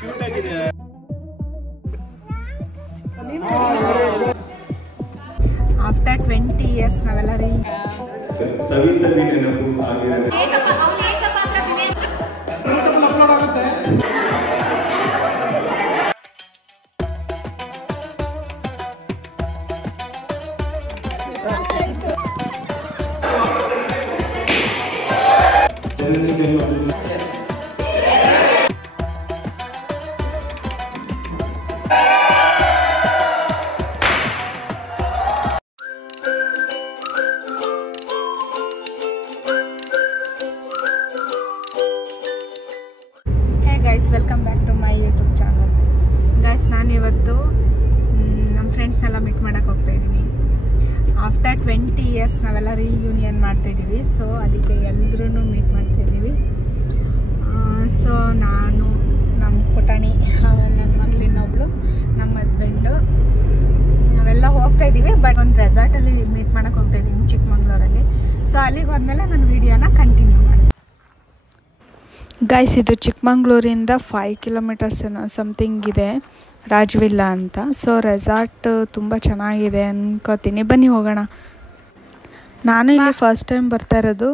Cute ಆಗಿದೆ. After 20 years ನಾವೆಲ್ಲ ಸವಿ ಸವಿ ನೆನಪು ಸಾವಿರ guys, welcome back to my YouTube channel. Guys, ನಾನಿವತ್ತು ನಮ್ಮ ಫ್ರೆಂಡ್ಸ್ನೆಲ್ಲ ಮೀಟ್ ಮಾಡೋಕ್ಕೆ ಹೋಗ್ತಾಯಿದ್ದೀನಿ. ಆಫ್ಟರ್ 20 years ನಾವೆಲ್ಲ ರೀಯೂನಿಯನ್ ಮಾಡ್ತಾಯಿದ್ದೀವಿ. ಸೊ ಅದಕ್ಕೆ ಎಲ್ಲರೂ ಮೀಟ್ ಮಾಡ್ತಾಯಿದ್ದೀವಿ. ಸೊ ನಾನು, ನಮ್ಮ ಪುಟಾಣಿ, ನನ್ನ ಮಗಳು ಇನ್ನೊಬ್ಳು, ನಮ್ಮ ಹಸ್ಬೆಂಡು, ನಾವೆಲ್ಲ ಹೋಗ್ತಾಯಿದ್ದೀವಿ. ಬಟ್ ಒಂದು ರೆಸಾರ್ಟಲ್ಲಿ ಮೀಟ್ ಮಾಡೋಕ್ಕೆ ಹೋಗ್ತಾಯಿದ್ದೀನಿ ಚಿಕ್ಕಮಂಗ್ಳೂರಲ್ಲಿ. ಸೊ ಅಲ್ಲಿಗೆ ಹೋದ್ಮೇಲೆ ನಾನು ವೀಡಿಯೋನ ಕಂಟಿನ್ಯೂ ಮಾಡಿದೆ. ಗೈಸ್, ಇದು ಚಿಕ್ಕಮಂಗ್ಳೂರಿಂದ 5 kilometers ಸಮಥಿಂಗ್ ಇದೆ, ರಾಜವಿಲ್ಲಾ ಅಂತ. ಸೊ ರೆಸಾರ್ಟ್ ತುಂಬ ಚೆನ್ನಾಗಿದೆ ಅನ್ಕೋತೀನಿ. ಬನ್ನಿ ಹೋಗೋಣ. ನಾನು ಇಲ್ಲಿ ಫಸ್ಟ್ ಟೈಮ್ ಬರ್ತಾ ಇರೋದು.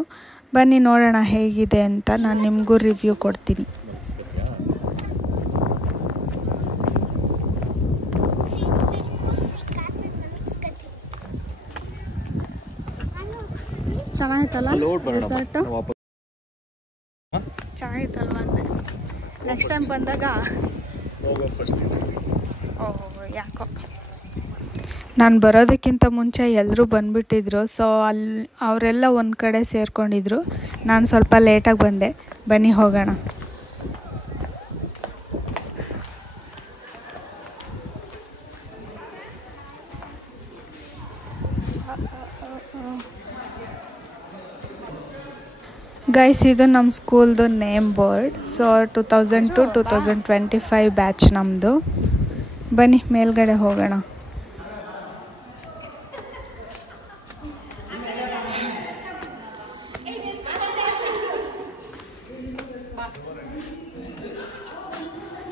ಬನ್ನಿ ನೋಡೋಣ ಹೇಗಿದೆ ಅಂತ. ನಾನು ನಿಮಗೂ ರಿವ್ಯೂ ಕೊಡ್ತೀನಿ. ಚೆನ್ನಾಗಿತ್ತಲ್ಲ ರೆಸಾರ್ಟು? ಚೆನ್ನಾಗಿತ್ತಲ್ವ ಅಂದೆ. ನೆಕ್ಸ್ಟ್ ಟೈಮ್ ಬಂದಾಗ ಯಾಕೋ ನಾನು ಬರೋದಕ್ಕಿಂತ ಮುಂಚೆ ಎಲ್ಲರೂ ಬಂದುಬಿಟ್ಟಿದ್ರು. ಸೊ ಅಲ್ಲಿ ಅವರೆಲ್ಲ ಒಂದು ಕಡೆ ಸೇರ್ಕೊಂಡಿದ್ರು. ನಾನು ಸ್ವಲ್ಪ ಲೇಟಾಗಿ ಬಂದೆ. ಬನ್ನಿ ಹೋಗೋಣ. ಗೈಸ್, ಇದು ನಮ್ಮ ಸ್ಕೂಲ್ದು name board. So 2000 to 2025 batch ನಮ್ಮದು. ಬನ್ನಿ ಮೇಲ್ಗಡೆ ಹೋಗೋಣ.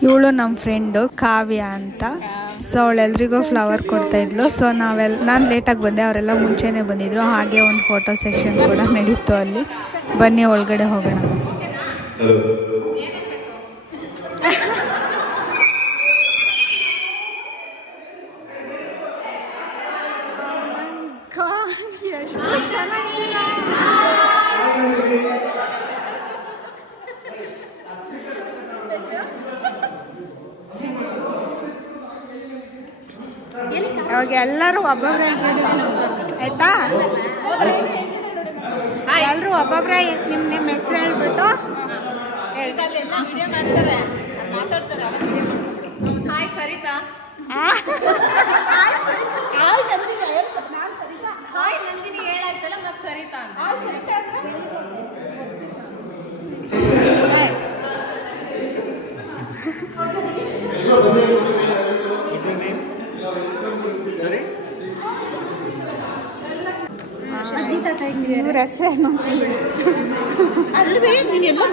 ಇವಳು ನಮ್ಮ ಫ್ರೆಂಡು ಕಾವ್ಯ ಅಂತ. ಸೊ ಅವಳೆಲ್ರಿಗೂ ಫ್ಲವರ್ ಕೊಡ್ತಾಯಿದ್ಲು. ಸೊ ನಾನು ಲೇಟಾಗಿ ಬಂದೆ, ಅವರೆಲ್ಲ ಮುಂಚೆನೇ ಬಂದಿದ್ರು. ಹಾಗೆ ಒಂದು ಫೋಟೋ ಸೆಕ್ಷನ್ ಕೂಡ ನಡೀತು ಅಲ್ಲಿ. ಬನ್ನಿ ಒಳಗಡೆ ಹೋಗೋಣ. ಎಷ್ಟು ಚೆನ್ನಾಗಿದೆ. ಅವಾಗ ಎಲ್ಲರೂ ಒಬ್ಬೊಬ್ಬರೇ ಇಂಟ್ರೊಡ್ಯೂಸ್ ಮಾಡ್ತಾರೆ, ಆಯಿತಾ? ಎಲ್ಲರೂ ಒಬ್ಬೊಬ್ಬರೇ ನಿಮ್ಮ ಹೆಸರು ಹೇಳ್ಬಿಟ್ಟು ಹಾಯ್ ಸರಿತಾ. ಹಾಯ್ ನಂದಿನಿ ಹೇಳಾಯ್ತಲ್ಲ, ಮತ್ತೆ ಸರಿತಾ ಅಂತ. ಇವ್ರ ಹೆಸರೇನು ಅಲ್ವೇ? ನೀನೆಲ್ಲ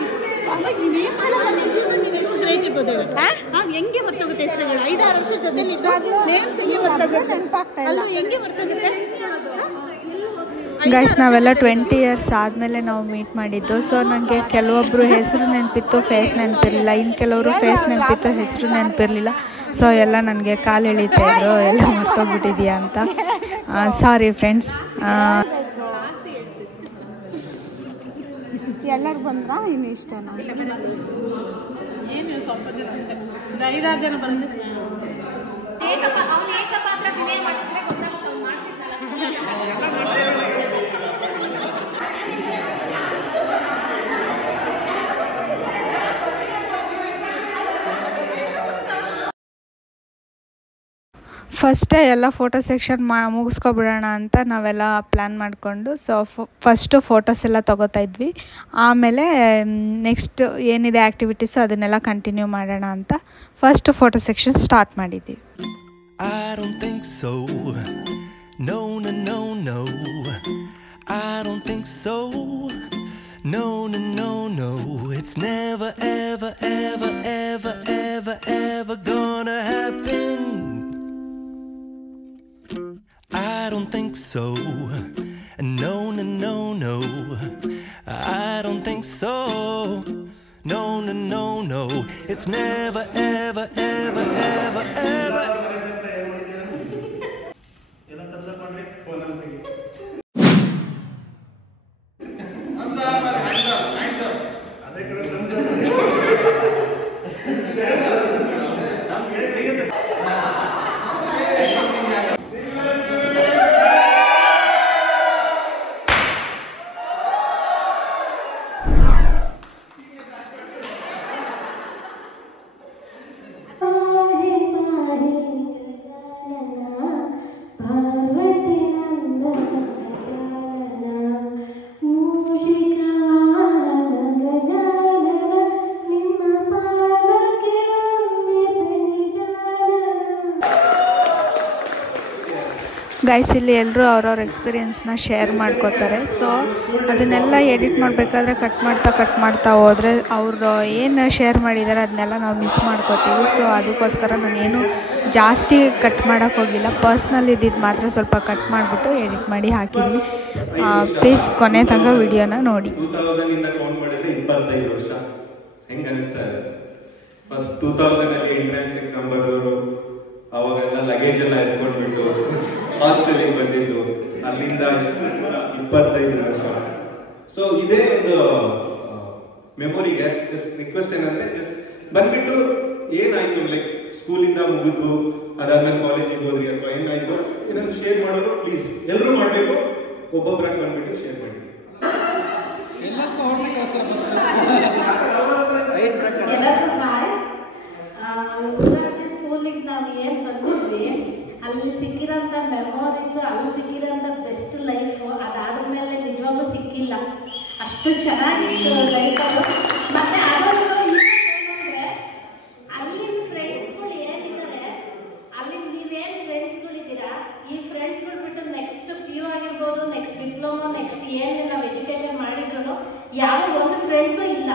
ಹೆಂಗೆ ಬರ್ತೋಗುತ್ತೆ ಹೆಸರುಗಳು? 5-6 ವರ್ಷ ಜೊತೆಲಿ ನೇಮ್ಸ್ ಹೆಂಗೆ ಬರ್ತೋಗುತ್ತೆ? ನೆನಪಾಗ್ತಾ ಇಲ್ಲ. ಹೆಂಗೆ ಬರ್ತೋಗುತ್ತೆ? ಗೈಸ್, ನಾವೆಲ್ಲ 20 years ಆದಮೇಲೆ ನಾವು ಮೀಟ್ ಮಾಡಿದ್ದು. ಸೊ ನನಗೆ ಕೆಲವೊಬ್ಬರು ಹೆಸರು ನೆನಪಿತ್ತು, ಫೇಸ್ ನೆನಪಿರಲಿಲ್ಲ. ಇನ್ನು ಕೆಲವರು ಫೇಸ್ ನೆನಪಿತ್ತು, ಹೆಸರು ನೆನಪಿರಲಿಲ್ಲ. ಸೊ ಎಲ್ಲ ನನಗೆ ಕಾಲು ಎಳಿತಾಯಿದ್ರು, ಎಲ್ಲ ಮರ್ತೋಗ್ಬಿಟ್ಟಿದೆಯಾ ಅಂತ. Sorry friends. ಎಲ್ಲರೂ ಬಂದ್ರಾ? ಇನ್ನು ಇಷ್ಟನಾ? ಏನು ಸ್ವಲ್ಪ ಜನ 5-6 ಜನ ಬಂದ್ರೆ ಏಕಪಾತ್ರ ಅಭಿನಯ ಮಾಡಿಸಿದ್ರೆ ಗೊತ್ತಾಗ್ತದೆ ಮಾಡ್ತಿದ್ದಲ್ಲ. ಫಸ್ಟೇ ಎಲ್ಲ ಫೋಟೋ ಸೆಕ್ಷನ್ ಮುಗಿಸ್ಕೊಬಿಡೋಣ ಅಂತ ನಾವೆಲ್ಲ ಪ್ಲ್ಯಾನ್ ಮಾಡಿಕೊಂಡು ಸೊ ಫಸ್ಟು ಫೋಟೋಸ್ ಎಲ್ಲ ತೊಗೋತಾ ಇದ್ವಿ. ಆಮೇಲೆ ನೆಕ್ಸ್ಟ್ ಏನಿದೆ ಆ್ಯಕ್ಟಿವಿಟೀಸು ಅದನ್ನೆಲ್ಲ ಕಂಟಿನ್ಯೂ ಮಾಡೋಣ ಅಂತ ಫಸ್ಟ್ ಫೋಟೋ ಸೆಕ್ಷನ್ ಸ್ಟಾರ್ಟ್ ಮಾಡಿದ್ವಿ. I don't think so. No, no, no, no. I don't think so. No, no, no, no, it's never, ever, ever, ever, ever, ever gonna happen. I don't think so. No, no, no, no, I don't think so. No, no, no, no, it's never, ever, ever, ever, ever. Guys ಇಲ್ಲಿ ಎಲ್ಲರೂ ಅವ್ರವ್ರ ಎಕ್ಸ್ಪೀರಿಯೆನ್ಸ್ನ share ಮಾಡ್ಕೋತಾರೆ. So ಅದನ್ನೆಲ್ಲ edit ಮಾಡಬೇಕಾದ್ರೆ cut ಮಾಡ್ತಾ ಹೋದರೆ ಅವರು ಏನು ಶೇರ್ ಮಾಡಿದ್ದಾರೆ ಅದನ್ನೆಲ್ಲ ನಾವು ಮಿಸ್ ಮಾಡ್ಕೋತೀವಿ. ಸೊ ಅದಕ್ಕೋಸ್ಕರ ನಾನೇನು ಜಾಸ್ತಿ ಕಟ್ ಮಾಡೋಕ್ಕೆ ಹೋಗಿಲ್ಲ. ಪರ್ಸ್ನಲ್ ಇದ್ದಿದ್ದು ಮಾತ್ರ ಸ್ವಲ್ಪ ಕಟ್ ಮಾಡಿಬಿಟ್ಟು ಎಡಿಟ್ ಮಾಡಿ ಹಾಕಿದ್ದೀನಿ. ಪ್ಲೀಸ್ ಕೊನೆ ತನಕ ವಿಡಿಯೋನ ನೋಡಿ. 2000 ಕೌಂಟ್ ಮಾಡಿದ್ರೆ 25 ವರ್ಷ ಹೆಂಗೆ ಅನಿಸ್ತಾ ಇದೆ. ಫಸ್ಟ್ 2000 ಎಂಟ್ರೆನ್ಸ್ ಎಕ್ಸಾಮ್ ಬರೋರು, ಅವಾಗೆಲ್ಲ ಲಗೇಜ್ ಎಲ್ಲ ಎತ್ಕೊಂಡ್ಬಿಟ್ಟು ಹಾಸ್ಟೆಲಿಗೆ ಬಂದಿದ್ದು, ಅಲ್ಲಿಂದ 25 ವರ್ಷ. ಸೊ ಇದೇ ಒಂದು ಮೆಮೊರಿಗೆ ಜಸ್ಟ್ ರಿಕ್ವೆಸ್ಟ್ ಏನಂದ್ರೆ, ಜಸ್ಟ್ ಬಂದ್ಬಿಟ್ಟು ಏನಾಯ್ತು, ಲೈಕ್ ಸ್ಕೂಲಿಂದ ಮುಗಿದ್ರು, ಅದಾದ್ಮೇಲೆ ಕಾಲೇಜಿಗೆ ಹೋದ್ರಿ ಅಥವಾ ಏನಾಯ್ತು ಏನಾದ್ರು ಶೇರ್ ಮಾಡೋರು ಪ್ಲೀಸ್ ಎಲ್ಲರೂ ಮಾಡಬೇಕು. ಒಬ್ಬೊಬ್ಬರಾಗಿ ಬಂದ್ಬಿಟ್ಟು ಶೇರ್ ಮಾಡಿ. ಸ್ಕೂಲಿಗೆ ನಾವು ಏನು ಬಂದಿದ್ವಿ, ಅಲ್ಲಿ ಸಿಕ್ಕಿರೋಂಥ ಮೆಮೊರೀಸು, ಅಲ್ಲಿ ಸಿಕ್ಕಿರೋಂಥ ಬೆಸ್ಟ್ ಲೈಫು ಅದಾದ್ಮೇಲೆ ನಿಜವಾಗ್ಲೂ ಸಿಕ್ಕಿಲ್ಲ. ಅಷ್ಟು ಚೆನ್ನಾಗಿತ್ತು ಲೈಫ್ ಅದು. ಮತ್ತೆ ಏನಂದರೆ ಅಲ್ಲಿನ ಫ್ರೆಂಡ್ಸ್ಗಳು ಏನಿದ್ದಾರೆ, ಅಲ್ಲಿ ನೀವೇನು ಫ್ರೆಂಡ್ಸ್ಗಳಿದ್ದೀರಾ, ಈ ಫ್ರೆಂಡ್ಸ್ಗಳು ಬಿಟ್ಟು ನೆಕ್ಸ್ಟ್ PU ಆಗಿರ್ಬೋದು, ನೆಕ್ಸ್ಟ್ ಡಿಪ್ಲೊಮಾ, ನೆಕ್ಸ್ಟ್ ಏನು ನಾವು ಎಜುಕೇಷನ್ ಮಾಡಿದ್ರು ಯಾವ ಒಂದು ಫ್ರೆಂಡ್ಸು ಇಲ್ಲ.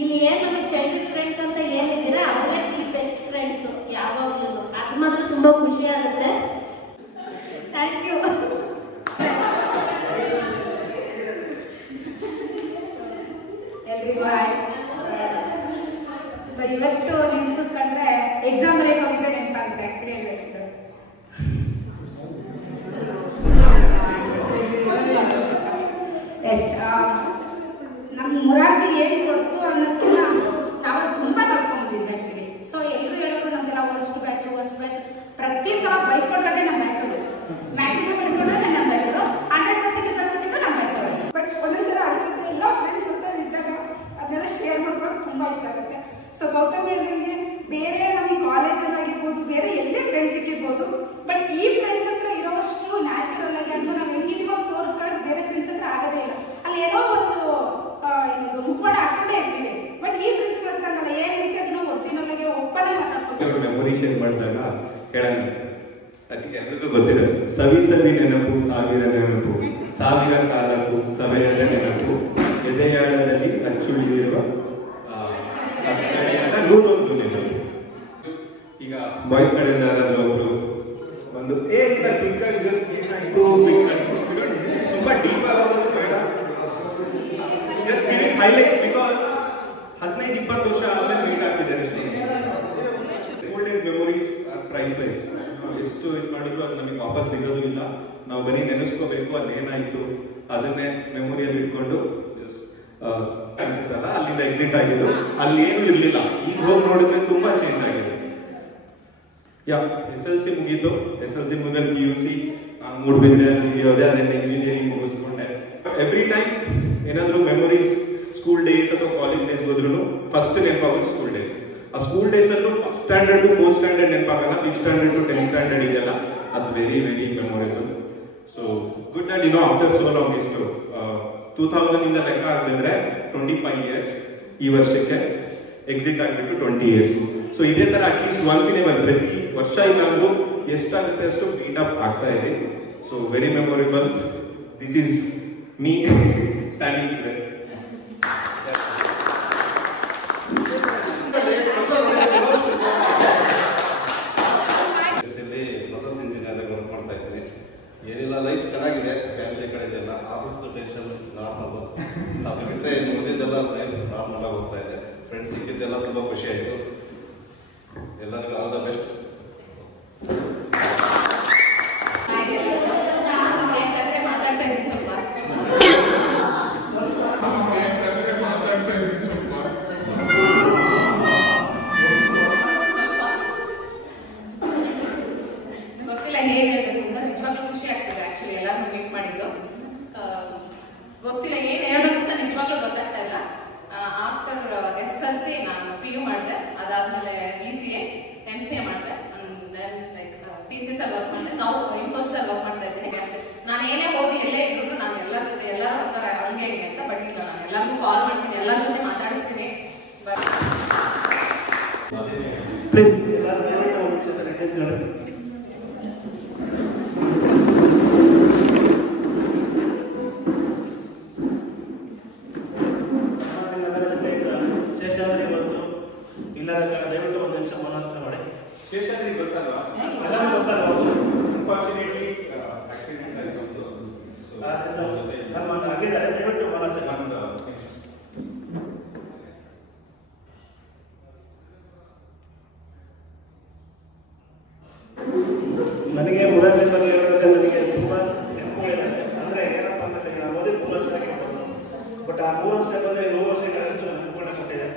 ಇಲ್ಲಿ ಏನು ನಮಗೆ ಚೈಲ್ಡ್ಹುಡ್ ಫ್ರೆಂಡ್ಸ್ ಅಂತ ಏನಿದ್ದೀರಾ ಅವರೇ ದಿ ಬೆಸ್ಟ್ ಫ್ರೆಂಡ್ಸು ಯಾವಾಗಲೂ. ಅದು ಮಾತ್ರ ತುಂಬ ಖುಷಿ ಆಗುತ್ತೆ. Thank you. ಎಲ್ರಿಗೂ ಹಾಯ್. ಸೊ ಇವತ್ತು ನೆನಪಿಸ್ಕೊಂಡ್ರೆ ಎಕ್ಸಾಮ್ ಬರೆಯೋಕೆ ಹೋಗಿದ್ದೆ ನೆನಪಾಗುತ್ತೆ. ಆ್ಯಕ್ಚುಲಿ ಹೇಳ್ಬೇಕಿತ್ತು. ಎಸ್, ನಮ್ಮ ಮುರಾರ್ಜಿ ಏನು ಕೊಡ್ತು ಅನ್ನೋದಕ್ಕಿಂತ ನಾವು ತುಂಬ ಕಲ್ತ್ಕೊಂಡಿದ್ವಿ ಆ್ಯಕ್ಚುಲಿ. ಸೊ ಎಲ್ಲರೂ ಹೇಳೋರು ನಮಗೆಲ್ಲ ವರ್ಸ್ಟ್ ಬ್ಯಾಚ್ ಪ್ರತಿ ಸಲ ಬಯಸ್ಕೊಂಡಾಗೆ ನಮ್ಮ ಬ್ಯಾಚ್ ಅದು ಮ್ಯಾಕ್ಸಿಮಮ್ ಬಯಸ್ಕೊಂಡಾಗ ನಮ್ಮ ಬ್ಯಾಚ್ ಅದು 100% ಕೊಟ್ಟಿದ್ದು ನಮ್ಮ ಬ್ಯಾಚ್ ಅವರು. ಬಟ್ ಒಂದೊಂದ್ಸಲ ಅನಿಸುತ್ತೆ ಎಲ್ಲ ಫ್ರೆಂಡ್ಸ್ ಅಂತ ಇದ್ದಾಗ ಅದನ್ನೆಲ್ಲ ಶೇರ್ ಮಾಡ್ಕೊಳ್ಳೋದು ತುಂಬ ಇಷ್ಟ ಆಗುತ್ತೆ. ಸೊ ಗೌತಮ್ ಹೇಳಿದಂಗೆ ಬೇರೆ ನಮಗೆ ಕಾಲೇಜಲ್ಲಾಗಿರ್ಬೋದು, ಬೇರೆ ಎಲ್ಲೇ ಫ್ರೆಂಡ್ಸ್ ಸಿಕ್ಕಿರ್ಬೋದು, ಬಟ್ ಈ ಫ್ರೆಂಡ್ಸ್ ಹತ್ರ ಇರೋವಷ್ಟು ನ್ಯಾಚುರಲ್ ಆಗಿ ಅಥವಾ ನಾವು ಹೆಂಗಿದೀವೋ ತೋರಿಸ್ಕೊಳ್ಳೋದು ಬೇರೆ ಫ್ರೆಂಡ್ಸ್ ಹತ್ರ ಆಗೋದೇ ಇಲ್ಲ. ಅಲ್ಲಿ ಏನೋ ಒಂದು ಏನದು ಮುಖವಾಡ ಹಾಕೊಂಡೇ ಇರ್ತೀವಿ, ಬಟ್ ಈ ಫ್ರೆಂಡ್ಸ್ ಹತ್ರ ಹಂಗಲ್ಲ. ಏನಿರುತ್ತೆ ಅದನ್ನು ಒರಿಜಿನಲ್ ಆಗಿ ಒಪ್ಪನೇ ಮಾತಾಡ್ತೀವಿ. ಮೆಮೊರಿ ಶೇರ್ ಮಾಡಿದಾಗ ಕೇಳೋಣ. ಅದಕ್ಕೆ ಎಲ್ರಿಗೂ ಗೊತ್ತಿದೆ, ಸವಿ ಸವಿ ನೆನಪು ಸಾವಿರ ನೆನಪು, ಸಾವಿರ ಕಾಲಕ್ಕೂ ಸಮಯದ ನೆನಪು, ಎದೆಯಾಳದಲ್ಲಿ ಅಚ್ಚುಳಿದಿರುವ ನೂರೊಂದು ನೆನಪು. ಈಗ ಬಾಯ್ಸ್ ಕಡೆಯಿಂದ ಒಬ್ರು ಒಂದು ಏನಾಯ್ತು ತುಂಬಾ ಡೀಪ್ ಆಗೋದು ಬೇಡ. Just giving highlights because 15-20 ವರ್ಷ ಆದ್ಮೇಲೆ ಮೀಟ್ ಆಗ್ತಿದ್ದಾರೆ ಅಷ್ಟೇ. School days memories are priceless. ಎಷ್ಟು ಇದು ಮಾಡಿದ್ರು ಅದು ನಮಗೆ ವಾಪಸ್ ಸಿಗೋದು ಇಲ್ಲ. ನಾವು ಬರೀ ನೆನೆಸ್ಕೋಬೇಕು ಅದೇನಾಯ್ತು ಅದನ್ನೇ ಮೆಮೊರಿಯಲ್ಲಿ ಇಟ್ಕೊಂಡು ಅನ್ಸುತ್ತಲ್ಲ, ಅಲ್ಲಿಂದ ಎಕ್ಸಿಟ್ ಆಗಿದ್ದು ಅಲ್ಲಿ ಏನು ಇರಲಿಲ್ಲ. ಈಗ ಹೋಗಿ ನೋಡಿದ್ರೆ ತುಂಬಾ ಚೇಂಜ್ ಆಗಿದೆ. SLC ಮುಗೀತು. SLC ಮುಗಿದಲ್ಲಿ PUC ಮೂಡಬಿದ್ರೆಯಲ್ಲಿ ಮುಗಿಯೋದೆ, ಅದನ್ನ ಇಂಜಿನಿಯರಿಂಗ್ ಮುಗಿಸ್ಕೊಂಡೆ. ಎವ್ರಿ ಟೈಮ್ ಏನಾದರೂ ಮೆಮೊರೀಸ್ ಸ್ಕೂಲ್ ಡೇಸ್ ಅಥವಾ ಕಾಲೇಜ್ ಡೇಸ್ ಹೋದ್ರು ಫಸ್ಟ್ ನೆನಪಾಗೋದು ಸ್ಕೂಲ್ ಡೇಸ್. ಆ ಸ್ಕೂಲ್ ಡೇಸ್ ಅಲ್ಲೂ first standard to 4th standard ನೆನಪಾಗಲ್ಲ, 5th standard to 10th standard ಇದೆಯಲ್ಲ, ಅದು very very memorable. So good that after so long ಇಷ್ಟು 2000 ಇಂದ ಲೆಕ್ಕ ಆಗಿದ್ರೆ 25 ಇಯರ್ಸ್, ಈ ವರ್ಷಕ್ಕೆ ಎಕ್ಸಿಟ್ ಆಗಿಬಿಟ್ಟು 20 ಇಯರ್ಸ್. ಸೊ ಇದೇ ತರ at least once in a while ಪ್ರತಿ ವರ್ಷ ಇಲ್ಲಾಂದ್ರೂ ಎಷ್ಟಾಗುತ್ತೆ ಅಷ್ಟು ಮೀಟ್ ಅಪ್ ಆಗ್ತಾ ಇದೆ. So very memorable. This is me standing today. ಸಿಕ್ಕಿದ್ದೆಲ್ಲ ತುಂಬ ಖುಷಿ ಆಯಿತು. ಎಲ್ಲರಿಗೂ ಆಲ್ ದ ಬೆಸ್ಟ್. ಗೊತ್ತಿಲ್ಲ ಹೇಗೆ ಹೇಳ್ಬೇಕು ಅಂತ. ನಿಜವಾಗ್ಲೂ ಖುಷಿ ಆಗ್ತದೆ ಆಕ್ಚುಲಿ ಎಲ್ಲರೂ ಮೀಟ್ ಮಾಡಿದ್ದು. ಗೊತ್ತಿಲ್ಲ ಏನು ಹೇಳಬೇಕು ಅಂತ ನಿಜವಾಗ್ಲೂ ಗೊತ್ತಾಗ್ತಾ ಇಲ್ಲ. ಆಫ್ಟರ್ SSLC ನಾನು PU ಮಾಡಿದೆ, ಅದಾದ್ಮೇಲೆ BCA MCA ಮಾಡಿದೆ, ಲೈಕ್ TCS ಅಲ್ಲಿ ವರ್ಕ್ ಮಾಡಿದೆ. ನಾವು ಇನ್ಫೋಸಿಸ್ ಅಲ್ಲಿ ವರ್ಕ್ ಮಾಡ್ತಾ ಇದ್ದೀನಿ ಅಷ್ಟೇ. ನಾನು ಏನೇ ಓದಿ ಎಲ್ಲೇ ಇದ್ರು ನಾನು ಎಲ್ಲರ ಜೊತೆ ಎಲ್ಲರೂ ಹೋಗ್ತಾರೆ ಹಂಗೆ ಹಿಂಗೆ ಅಂತ. ಬಟ್ ಇಲ್ಲ, ನಾನು ಎಲ್ಲರಿಗೂ ಕಾಲ್ ಮಾಡ್ತೀನಿ, ಎಲ್ಲರ ಜೊತೆ ಮಾತಾಡಿಸ್ತೀನಿ. ಶೇಷಾದ್ರಿ ಇವತ್ತು ಇಲ್ಲ, ದಯವಿಟ್ಟು ಒಂದು ನಿಮಿಷ ಮನೋರಂಜನೆ ಮಾಡಿ. ಶೇಷಾದ್ರಿ ಗೊತ್ತಲ್ವಾ? ಎಲ್ಲರೂ ಗೊತ್ತಲ್ಲ. ಅನ್ಫಾರ್ಚುನೇಟ್ಲಿ ಆಕ್ಸಿಡೆಂಟ್ ಆಯಿತು. ನಮ್ಮ ಆಗಿದ್ದಾರೆ, ದಯವಿಟ್ಟು ಮನೋರಂಜನೆ ಮಾಡಿ. ನನಗೆ ಮುರಾರ್ಜಿ ಬಗ್ಗೆ ಹೇಳ್ಬೇಕಂದ್ರೆ ನನಗೆ ತುಂಬ ನೆನಪು ಇದೆ. ಅಂದರೆ ಏನಪ್ಪ ಅಂದರೆ ನಾನು ಓದಿ 3 ವರ್ಷ ಆಗಿರ್ಬೋದು, ಬಟ್ ಆ 3 ವರ್ಷ ಬಂದರೆ 100 ವರ್ಷಗಳಷ್ಟು ನೆನಪುಗಳನ್ನ ಕೊಟ್ಟಿದೆ.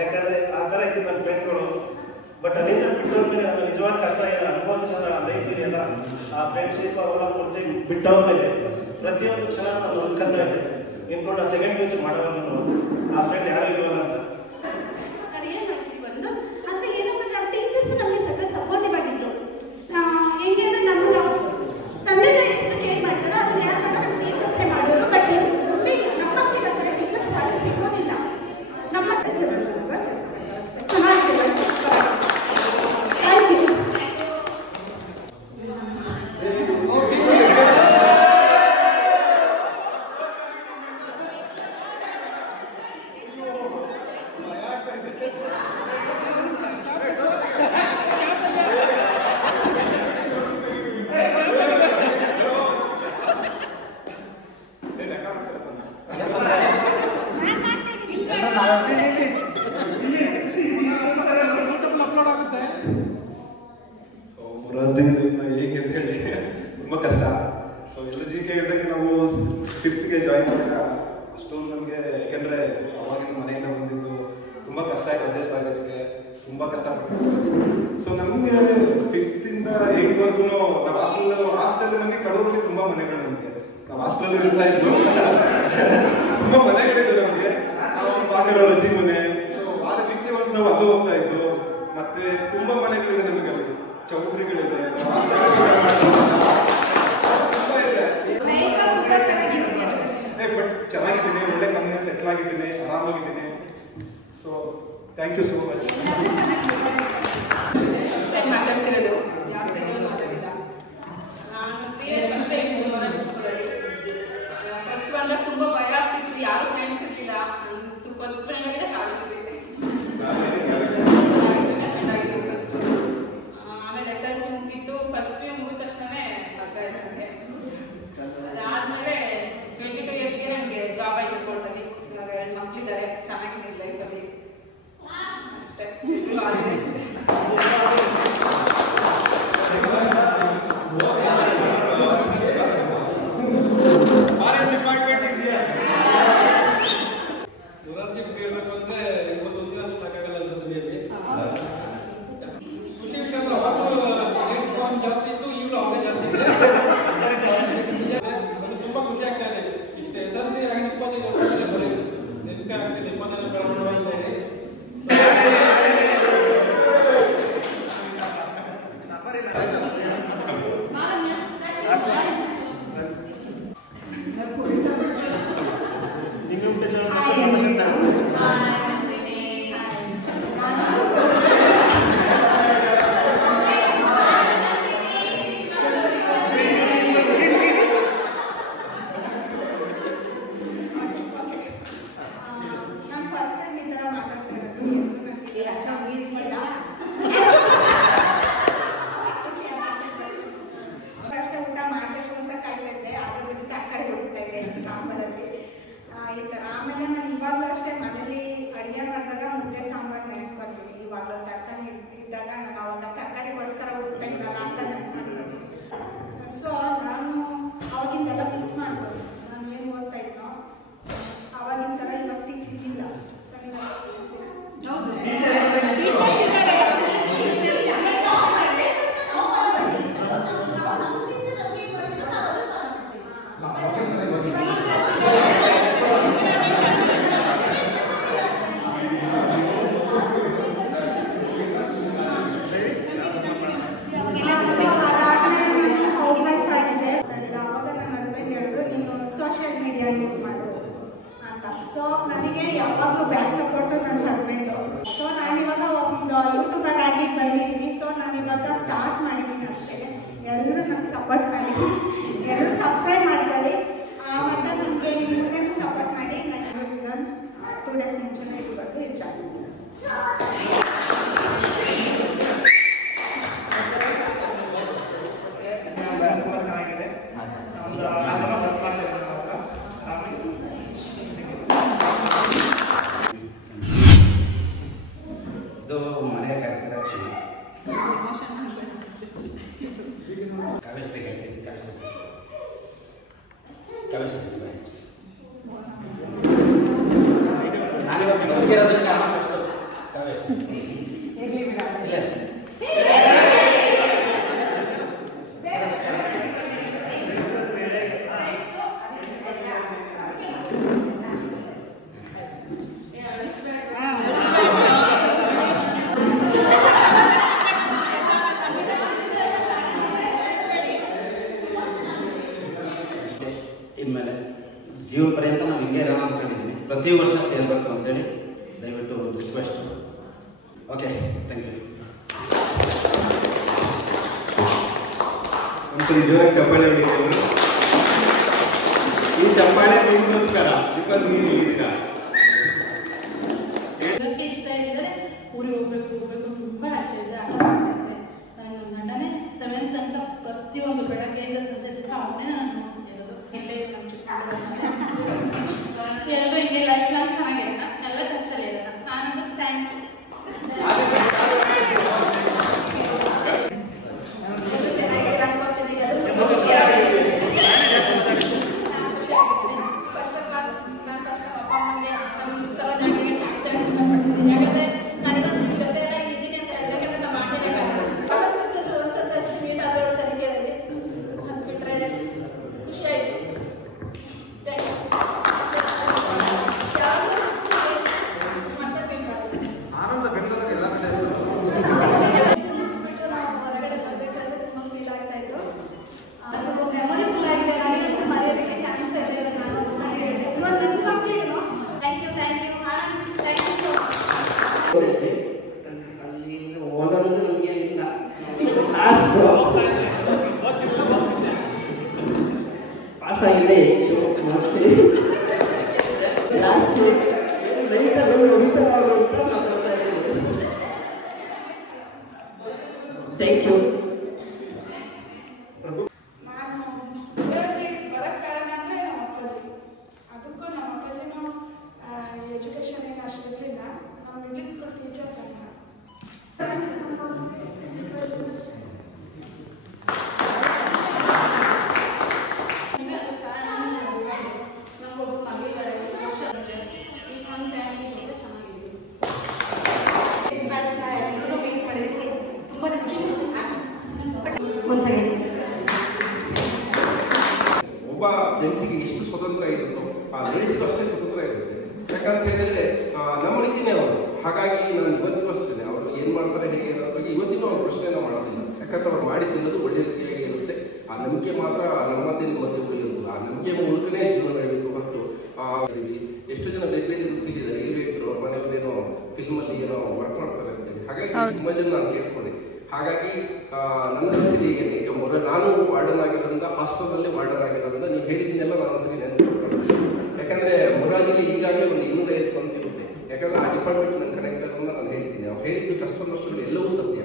ಯಾಕಂದರೆ ಆ ಥರ ಇದ್ದು ನನ್ನ ಫ್ರೆಂಡ್ಗಳು. ಬಟ್ ಅಲ್ಲಿಂದ ಬಿಟ್ಟೋದ್ಮೇಲೆ ಅದು ನಿಜವಾದ ಕಷ್ಟ ಇದೆ, ಅನುಭವಿಸಿದ ಲೈಫ್ ಇದೆಯಲ್ಲ, ಆ ಫ್ರೆಂಡ್ಶಿಪ್ ಅವೆಲ್ಲ ಕೊಡ್ತಿ ಬಿಟ್ಟೋದ್ಮೇಲೆ ಪ್ರತಿಯೊಂದು ಕ್ಷಣ ನಾನು ಅನ್ಕೊಂತ ಇದ್ದೆ, ನಿಂತ್ಕೊಂಡು ನಾನು ಸೆಕೆಂಡ್ ಪಿ.ಯು.ಸಿ ಮಾಡೋವಾಗ ಆ ಫ್ರೆಂಡ್ ಯಾರು ಇಲ್ವಲ್ಲ ಅಂತ. ಅಂದ್ರೆ ಏನಪ್ಪ, ನಮ್ಮ ಟೀಚರ್ಸ್ ನಮಗೆ ಸಖತ್ ಸಪೋರ್ಟಿವ್ ಆಗಿದ್ರು. ಹೆಂಗೆ ಅಂದ್ರೆ ನಮ್ಮ ತಂದೆ ತಾಯಿ ಎಷ್ಟು ಕೇರ್ ಮಾಡ್ತಾರೋ ಅದನ್ನ ಯಾರು ಮಾಡೋ ನಮ್ಮ ಟೀಚರ್ಸೇ ಮಾಡೋರು. ಬಟ್ ಮುಂದೆ ನಮ್ಮ ಮಕ್ಕಳಿಗೆ ಆ ಥರ ಟೀಚರ್ಸ್ ಯಾರು ಸಿಗೋದಿಲ್ಲ. ನಮ್ಮ ಚೆನ್ನಾಗಿದೆ. Thank you. ಮುರಾರ್ಜಿನ ಹೇಗೆ ಅಂತ ಹೇಳಿ ತುಂಬ ಕಷ್ಟ. ಸೊ LGK ಇದ್ದಾಗ ನಾವು 5th ಜಾಯಿನ್ ಮಾಡಿದಾಗ ಅಷ್ಟೊಂದು ನಮಗೆ, ಯಾಕೆಂದರೆ ಅವಾಗಿನ ಮನೆಯಿಂದ ಬಂದಿದ್ದು ತುಂಬ ಕಷ್ಟ ಆಯಿತು ಅಡ್ಜಸ್ಟ್ ಆಗೋದಕ್ಕೆ, ತುಂಬ ಕಷ್ಟಪಟ್ಟು. ಸೊ ನಮಗೆ 5th ಇಂದ 8th ನಾವು ಹಾಸ್ಟೆಲ್ ನಮಗೆ ಕಡೂರಲ್ಲಿ ತುಂಬ ಮನೆಗಳು. ನಮಗೆ ನಾವು ಹಾಸ್ಟೆಲ್ ಇರ್ತಾ ಇದ್ದು ತುಂಬ ಮನೆಗಳಿದ್ದು ನಮಗೆ. ನಾವು ಬಾಗಿಲು ರಜೆ ಮನೆ, ಸೊ ವಾರ ವೀಕ್ಲಿ ವಾಸ್ ನಾವು ಅಲ್ಲೂ ಹೋಗ್ತಾ ಇದ್ದು. ಮತ್ತೆ ತುಂಬ ಮನೆಗಳಿದೆ ನಮಗೆ, ಅಲ್ಲಿ ಚೌಟ್ರಿಗಳಿದೆ, ಬಟ್ ಚೆನ್ನಾಗಿದ್ದೀನಿ, ಒಳ್ಳೆ ಕಂಪ್ನಿ ಸೆಟ್ಲ್ ಆಗಿದ್ದೀನಿ, ಆರಾಮಾಗಿದ್ದೀನಿ. So thank you so much. ಮಾತಾಡ್ತಿರೋದು ಜಾಸ್ತಿ ಮಾತಾಡಿಲ್ಲ. ನಾನು 3 years ಅಷ್ಟೇ ಇದ್ದೀನಿ ಮೊರಾರ್ಜಿ ಸ್ಕೂಲಲ್ಲಿ. ಫಸ್ಟ್ ಬಂದಾಗ ತುಂಬ ಭಯ ಆಗ್ತಿತ್ತು, ಯಾರು ಫ್ರೆಂಡ್ಸ್ ಇರಲಿಲ್ಲ. ನಂದು ಫಸ್ಟ್ ಫ್ರೆಂಡ್ ಆಗಿದೆ ಕಾವೇಶ್ವರಿ. ಫಸ್ಟ್ ಆಮೇಲೆ SSLC ಮುಗಿದ್ದು, ಫಸ್ಟ್ PU ಮುಗಿದ ತಕ್ಷಣವೇ ಮದುವೆ ಆಯ್ತು ನನಗೆ. ಅದಾದಮೇಲೆ 22 yearsಗೆ ನನಗೆ ಜಾಬ್ ಆಯಿತು ಕೋರ್ಟಲ್ಲಿ. ಇವಾಗ 2 ಮಕ್ಕಳಿದ್ದಾರೆ, ಚೆನ್ನಾಗಿದ್ದೀನಿ ಲೈಫಲ್ಲಿ ಅಷ್ಟೇ. All the best. ಮುರಾರ್ಜಿ ಬಗ್ಗೆ ಹೇಳ್ಬೇಕು ಅಂದ್ರೆ ಇವತ್ತೊಂದು ದಿನ ಸಾಕಾಗಲ್ಲ ಅನ್ಸುತ್ತೆ ನಿಮಗೆ. ಖುಷಿ ವಿಷಯ ಅಂದ್ರೆ ಅವಾಗ ಜಾಸ್ತಿ ಇತ್ತು, ಈಗಲೂ ಅವೇ ಜಾಸ್ತಿ ಇದೆ. ಅದು ತುಂಬಾ ಖುಷಿ ಆಗ್ತಾ ಇದೆ. ಇಷ್ಟು SSLC ಆಗಿ 25 ವರ್ಷದಲ್ಲೇ ಬರೀ ನೆನಪೇ ಆಗ್ತಿದೆ. 25 ಜನ ಕಳ್ಕೊಂಡು ಹೋಗ್ತಾ ಇದೆ. ಯಾವಾಗಲೂ ತರಕಾರಿ ಇದ್ದಾಗ ನಾನು ಅವಾಗ ತರಕಾರಿಗೋಸ್ಕರ ಹುಡುಕ್ತಾ ಇದ್ದಲ್ಲ ಅಂತ ನೆನಪು. ಸೊ ನಾನು ಅವಾಗಿಂದೆಲ್ಲ ಮಿಸ್ ಮಾಡ್ಬೋದು. ನಾನು ಏನು ಓದ್ತಾ ಇದ್ನೋ ಅವಾಗಿನ ಥರ ಇವಾಗ ಟೀಚಿಂಗ್ ಇಲ್ಲ. ಸರಿ ಸೋಷಿಯಲ್ ಮೀಡಿಯಾ ಯೂಸ್ ಮಾಡೋದು ಅಂತ. ಸೊ ನನಗೆ ಯಾವಾಗಲೂ ಬ್ಯಾಕ್ ಸಪೋರ್ಟು ನನ್ನ ಹಸ್ಬೆಂಡು. ಸೊ ನಾನಿವಾಗ ಒಂದು ಯೂಟ್ಯೂಬರ್ ಆಗಿ ಬಂದಿದ್ದೀನಿ. ಸೊ ನಾನಿವಾಗ ಸ್ಟಾರ್ಟ್ ಮಾಡಿದ್ದೀನಿ ಅಷ್ಟೇ. ಎಲ್ಲರೂ ನಂಗೆ ಸಪೋರ್ಟ್ ಮಾಡಿ, ಎಲ್ಲರೂ ಸಬ್ಸ್ಕ್ರೈಬ್ ಮಾಡ್ಕೊಳ್ಳಿ. ಮತ್ತು ನಮಗೆ ಮುಂದೆ ಸಪೋರ್ಟ್ ಮಾಡಿ. ನೆಕ್ಸ್ಟ್ 2 days ಮುಂಚೆನೇ ಇದು ಬಂದು ಇದು ಚಾಲು. ತುಂಬ ಚೆನ್ನಾಗಿದೆ. ಒಂದು ವರ್ಕ್ ಮಾಡ್ತಿದ್ದೀನಿ ಇದು ಮನೆಯ ಕಾರ್ಯಕ್ರಮ ಕಾವೇಶ್ವರಿ ಹೇಳ್ತೀನಿ. ಕಾವೇಶ್ವರಿ ನಾನಿವಾಗ ಬಂದಿರೋದಕ್ಕೆ ಕಾರಣ ಫಸ್ಟು ಕಾವೇಶ್ವರಿ ಇಲ್ಲ ಇನ್ಮೇಲೆ ಜೀವನ ಪರ್ಯಂತ ನಾವು ಹಿಂಗೆ ಇರೋಣ ಅಂದ್ಕೊಂಡಿದ್ದೀನಿ. ಪ್ರತಿ ವರ್ಷ ಸೇರಬೇಕು ಅಂತೇಳಿ ದಯವಿಟ್ಟು ಒಂದು ರಿಕ್ವೆಸ್ಟ್. Okay, thank you. ಒಂದು ನಿಜವಾಗಿ ಚಪ್ಪಾಳೆ ಹೊಡಿತೀವಿ. ಈ ಚಪ್ಪಾಳೆ ನಿಮ್ಗೋಸ್ಕರ, ಬಿಕಾಸ್ ನೀವು ಇದ್ದೀರಾ. ಇಷ್ಟ ಇದ್ದರೆ ಊರಿಗೆ ಹೋಗ್ಬೇಕು ತುಂಬ ಆಗ್ತಾ ಇದೆ. ನನ್ನ ಗಂಡನೇ 7th ತನಕ ಪ್ರತಿಯೊಂದು ಬೆಳಗ್ಗೆಯಿಂದ ಸಂಜೆ ತನಕ ಅವನ್ನೇ ನಾನು ನೋಡ್ತಿರೋದು. ಇಲ್ಲೇ ನಮ್ಮ ಎಲ್ಲರೂ ಹಿಂಗೆ ಲೈಫ್ ಲಾಂಗ್ ಚೆನ್ನಾಗಿರೋಣ, ಎಲ್ಲ ಟಚಲ್ಲಿ ಇರೋಣ. ನಾನಂತೂ ಥ್ಯಾಂಕ್ಸ್. ಅಲ್ಲಿ ಓದೋದು ನಮಗೆ ಇಲ್ಲ. ಪಾಸ್ ಆಗಿದೆ ಹೆಚ್ಚು ಥ್ಯಾಂಕ್ ಯು. ನಾನು ಬರೋಕ್ಕೆ ಕಾರಣ ಅಂದರೆ ನಮ್ಮ ಅಪ್ಪಾಜಿ. ಅದಕ್ಕೂ ನಮ್ಮ ಅಪ್ಪಾಜಿನೂ ಎಜುಕೇಷನ್ ಏನು ಅಷ್ಟು ಇರಲಿಲ್ಲ. ನಾವು ಇಂಗ್ಲೀಷ್ ಸ್ಕೂಲ್ ಟೀಚರ್ ಕನ್ನಡ. ಒಬ್ಬ ಜೆಂಟ್ಸಿಗೆ ಎಷ್ಟು ಸ್ವತಂತ್ರ ಇರುತ್ತೋ ಆ ಲೇಡೀಸ್ಗೂ ಅಷ್ಟೇ ಸ್ವತಂತ್ರ ಇರುತ್ತೆ. ಯಾಕಂತ ಹೇಳಿದ್ರೆ ನಮ್ಮ ರೀತಿನೇ ಅವರು. ಹಾಗಾಗಿ ನಾನು ಇವತ್ತಿಗೂ ಅಷ್ಟೇ ಅವರು ಏನು ಮಾಡ್ತಾರೆ ಹೇಗೆ ಅನ್ನೋದ್ರ ಬಗ್ಗೆ ಇವತ್ತಿಗೂ ಅವ್ರ ಪ್ರಶ್ನೆನ ಮಾಡೋದಿಲ್ಲ. ಯಾಕಂದ್ರೆ ಅವ್ರು ಮಾಡಿದ್ದೆಲ್ಲದು ಒಳ್ಳೆ ರೀತಿಯಾಗಿ ಇರುತ್ತೆ. ಆ ನಂಬಿಕೆ ಮಾತ್ರ ನಮ್ಮದೇ ಮಧ್ಯೆ ಉಳಿಯೋದು. ಆ ನಂಬಿಕೆ ಮೂಲಕನೇ ಜೀವನ ನಡೀಬೇಕು ಹೊರತು ಎಷ್ಟು ಜನ ಬೇರೆ ಬೇರೆ ವೃತ್ತಿಗಿದ್ದಾರೆ. ಇದ್ರು ಅವ್ರ ಮನೆಯವರೇನೋ ಫಿಲ್ಮಲ್ಲಿ ಏನೋ ವರ್ಕ್ ಮಾಡ್ತಾರೆ ಅಂತೇಳಿ. ಹಾಗಾಗಿ ತುಂಬ ಜನ ನಾನು ಕೇಳ್ಕೊಂಡೆ. ಹಾಗಾಗಿ ನನ್ನ ಅನಿಸಿದೆ ಈಗ ಮೊದಲು ನಾನು ವಾರ್ಡನ್ ಆಗಿರೋದ್ರಿಂದ ಹಾಸ್ಟೆಲ್ನಲ್ಲಿ ವಾರ್ಡನ್ ಆಗಿರೋದ್ರಿಂದ ನೀವು ಹೇಳಿದ್ದನ್ನೆಲ್ಲ ನಾನು ಸರಿ ನೆನಪಿಟ್ಕೊಳ್ತೀನಿ. ಯಾಕಂದರೆ ಮೊರಾಜಿಲಿ ಈಗಾಗಲೇ ಒಂದು 250 ಬಂತಿರುತ್ತೆ. ಯಾಕಂದರೆ ಆ ಡಿಪಾರ್ಟ್ಮೆಂಟ್ ನನ್ನ ಕನೆಕ್ಟ್ ಆಗೋದನ್ನ ನಾನು ಹೇಳ್ತೀನಿ. ಅವ್ರು ಹೇಳಿದ್ದು ಕಷ್ಟ ನಷ್ಟಗಳು ಎಲ್ಲವೂ ಸತ್ಯ.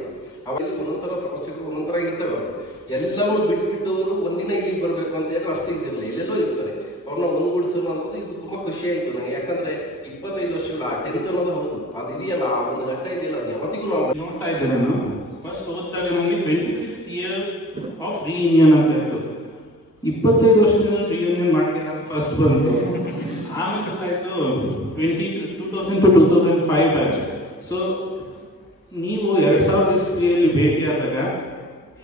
ಅವೆಲ್ಲ ಒಂದೊಂಥರ ಸಮಸ್ಯೆಗಳು ಒಂದೊಂಥರ ಇರ್ತವೆ. ಅವರು ಎಲ್ಲವೂ ಬಿಟ್ಬಿಟ್ಟವರು ಒಂದಿನ ಇಲ್ಲಿಗೆ ಬರಬೇಕು ಅಂತ ಹೇಳಿ ಅಷ್ಟು ಈಸಿ ಇರಲ್ಲ. ಎಲ್ಲೆಲ್ಲೋ ಇರ್ತಾರೆ. ಅವ್ರನ್ನ ಒಂದುಗೂಡಿಸೋದು ಅನ್ನೋದು ಇದು ತುಂಬ ಖುಷಿ ಆಯಿತು ನನಗೆ. ಯಾಕಂದರೆ 25 ವರ್ಷಗಳ ಆ 10th ಅನ್ನೋದು ಹೌದು. ಅದು ಇದೆಯಲ್ಲ ಆ ಒಂದು ಘಟ್ಟ ಇದೆಯಲ್ಲ ಅದು ಯಾವತ್ತಿಗೂ ನಾವು ನೋಡ್ತಾ ಇದ್ದೆ ನಾನು ಫಸ್ಟ್ ಓದಿದಾಗ ನನಗೆ 25th year ಆಫ್ ರಿಯೂನಿಯನ್ ಅಂತ ಇತ್ತು. 25 ವರ್ಷದಿಂದ ರಿಯೂನಿಯನ್ ಮಾಡ್ತೀನಿ ಅಂತ ಫಸ್ಟ್ ಬಂತು. ಆಮೇಲೆ ಗೊತ್ತಾಯಿತು 2000 to 2005 ಬ್ಯಾಚ್. ಸೊ ನೀವು 2000 ಇಸ್ವಿಯಲ್ಲಿ ಭೇಟಿಯಾದಾಗ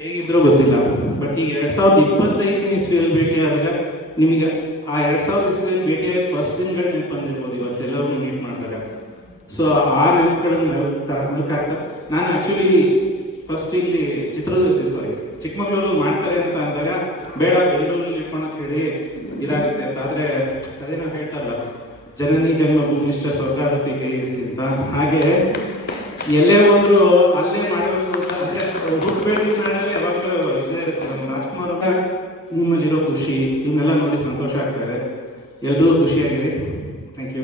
ಹೇಗಿದ್ರೂ ಗೊತ್ತಿಲ್ಲ, ಬಟ್ ಈ 2025 ಇಸ್ವಿಯಲ್ಲಿ ಭೇಟಿಯಾದಾಗ ನಿಮಗೆ ಆ 2000 ಇಸ್ವಿಯಲ್ಲಿ ಭೇಟಿಯಾದ ಫಸ್ಟ್ ದಿನಗಳು ನೆನಪು ಬಂದಿರ್ಬೋದು ಇವತ್ತೆಲ್ಲರೂ ಮೀಟ್ ಮಾಡಿದಾಗ. ಸೊ ಆ ನೆನಪುಗಳನ್ನು ನಾನು ಆ್ಯಕ್ಚುಲಿ ಫಸ್ಟ್ ಇಲ್ಲಿ ಚಿಕ್ಕಮಗಳೂರು ಮಾಡ್ತಾರೆ ಅಂತ ಅಂದಾಗ ಬೇಡ ಬೆಂಗಳೂರಲ್ಲಿ ಇಟ್ಕೊಳಕ್ಕೆ ಹೇಳಿ ಇದಾಗುತ್ತೆ ಅಂತ. ಆದರೆ ಅದೇನೋ ಹೇಳ್ತಾರಲ್ಲ, ಜನನಿ ಜನ್ಮ ಭೂಮಿಷ್ಠ ಸ್ವರ್ಗಾದಪಿಗೆ ಅಂತ, ಹಾಗೆ ಎಲ್ಲೇ ಹೋದ್ರು ಅಲ್ಲೇ ಮಾಡಬೇಕು ಹುಟ್ಟಬೇಕು ನಾಡಲ್ಲಿ ಯಾವಾಗಲೂ ಇದೇ ಇರುತ್ತೆ. ರಾಜ್ಕುಮಾರ್ ನಿಮ್ಮಲ್ಲಿರೋ ಖುಷಿ ಇವನ್ನೆಲ್ಲ ನೋಡಿ ಸಂತೋಷ ಆಗ್ತಾರೆ. ಎಲ್ಲರೂ ಖುಷಿಯಾಗಿದೆ. Thank you.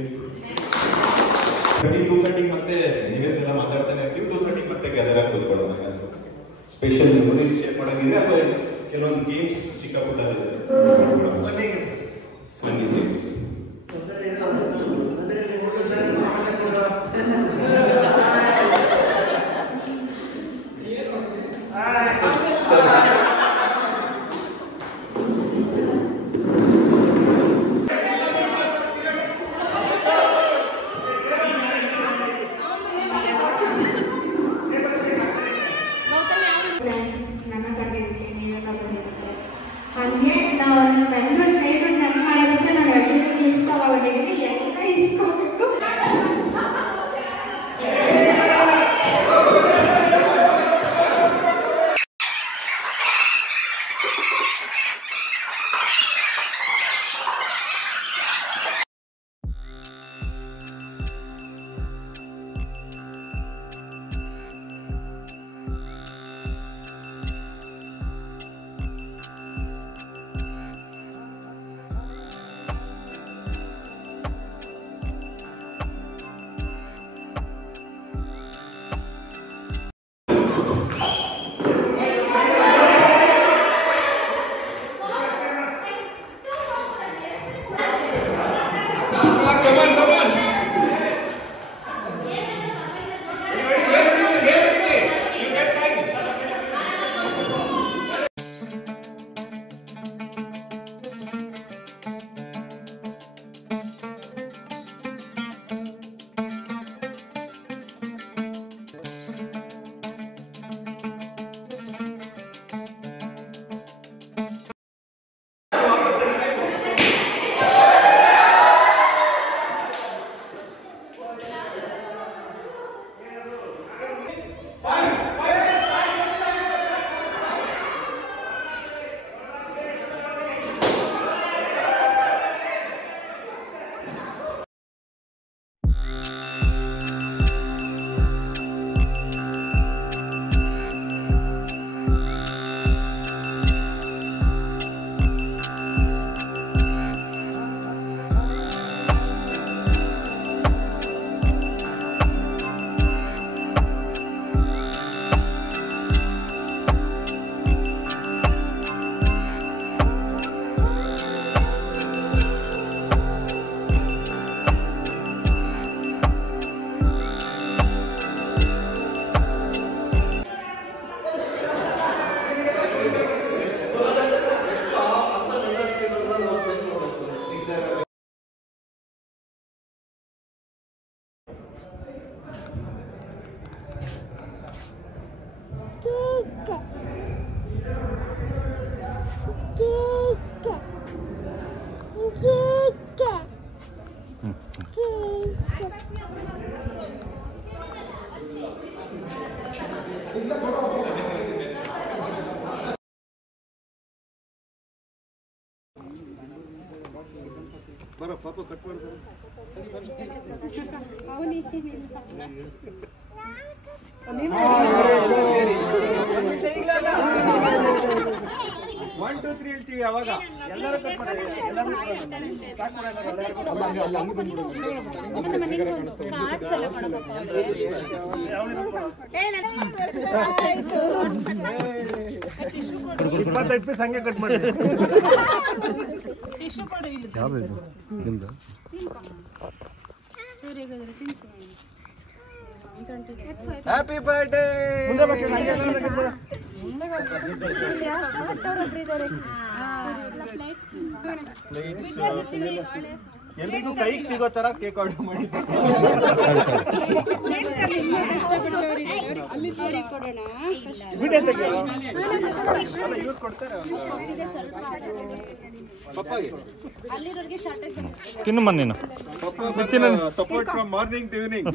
2:30 ಮತ್ತೆ ನೀವೇಸ್ ಎಲ್ಲ ಮಾತಾಡ್ತಾನೆ ಇರ್ತೀವಿ. 2:30 ಮತ್ತೆ ಗ್ಯಾದರ್ ಆಗಿ ಕೂತ್ಕೊಳ್ಳೋಣ. ಸ್ಪೆಷಲ್ ಮೆಮೊರೀಸ್ ಶೇರ್ ಮಾಡೋದಿದೆ ಅಥವಾ ಕೆಲವೊಂದು ಗೇಮ್ಸ್ ಚಿಕ್ಕ ಪುಟ್ಟ ಫನ್ನಿ ಗೇಮ್ಸ್. ಹಾಗೆ ನಾನೆಲ್ಲರೂ ಚೈಲ್ಡ್ಹುಡ್ ನೆನಪು ಮಾಡೋದಕ್ಕೆ ನಾನು ಎಲ್ಲರಿಗೂ ಗಿಫ್ಟ್ ತಗೋದಿದ್ದೀನಿ. ಎಲ್ಲ ಇಸ್ಕೋಬೇಕು. ಬರೋ ಪಾಪ ಕಟ್ ಮಾಡ್ತಾರೆ. ಒನ್ ಟೂ ತ್ರೀ ಹೇಳ್ತೀವಿ ಅವಾಗ ಎಲ್ಲರೂ ಕಟ್ ಮಾಡಿ ಸಂಖ್ಯೆ ಕಟ್ ಮಾಡಿ ಯಾವ್ದು ನಿಮ್ದು ಹ್ಯಾಪಿ ಬರ್ಡೇ. ಎಲ್ರಿಗೂ ಕೈಗೆ ಸಿಗೋ ತರ ಕೇಕ್ ಆರ್ಡರ್ ಮಾಡಿ. ತಿನ್ನು ಮನ್ನೇನು support from morning to evening.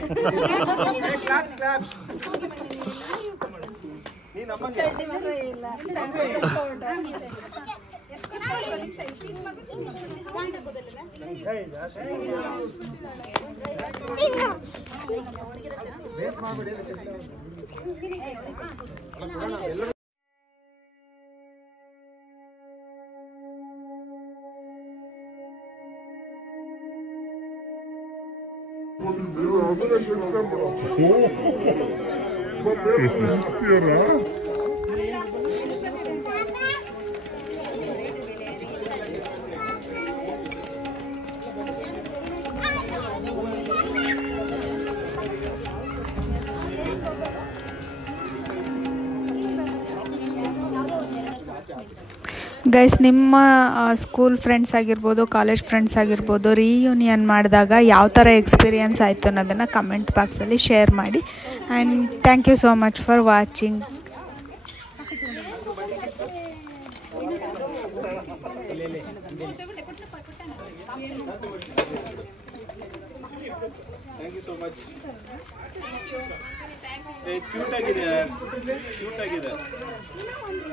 Guys, ನಿಮ್ಮ ಸ್ಕೂಲ್ ಫ್ರೆಂಡ್ಸ್ ಆಗಿರ್ಬೋದು, ಕಾಲೇಜ್ ಫ್ರೆಂಡ್ಸ್ ಆಗಿರ್ಬೋದು, ರೀಯೂನಿಯನ್ ಮಾಡಿದಾಗ ಯಾವ ಥರ ಎಕ್ಸ್ಪೀರಿಯನ್ಸ್ ಆಯಿತು ಅನ್ನೋದನ್ನು ಕಮೆಂಟ್ ಬಾಕ್ಸಲ್ಲಿ ಶೇರ್ ಮಾಡಿ. And thank you so much for watching. Cute ಆಗಿದೆ, ಕ್ಯೂಟ್ ಆಗಿದೆ. ಒಂದು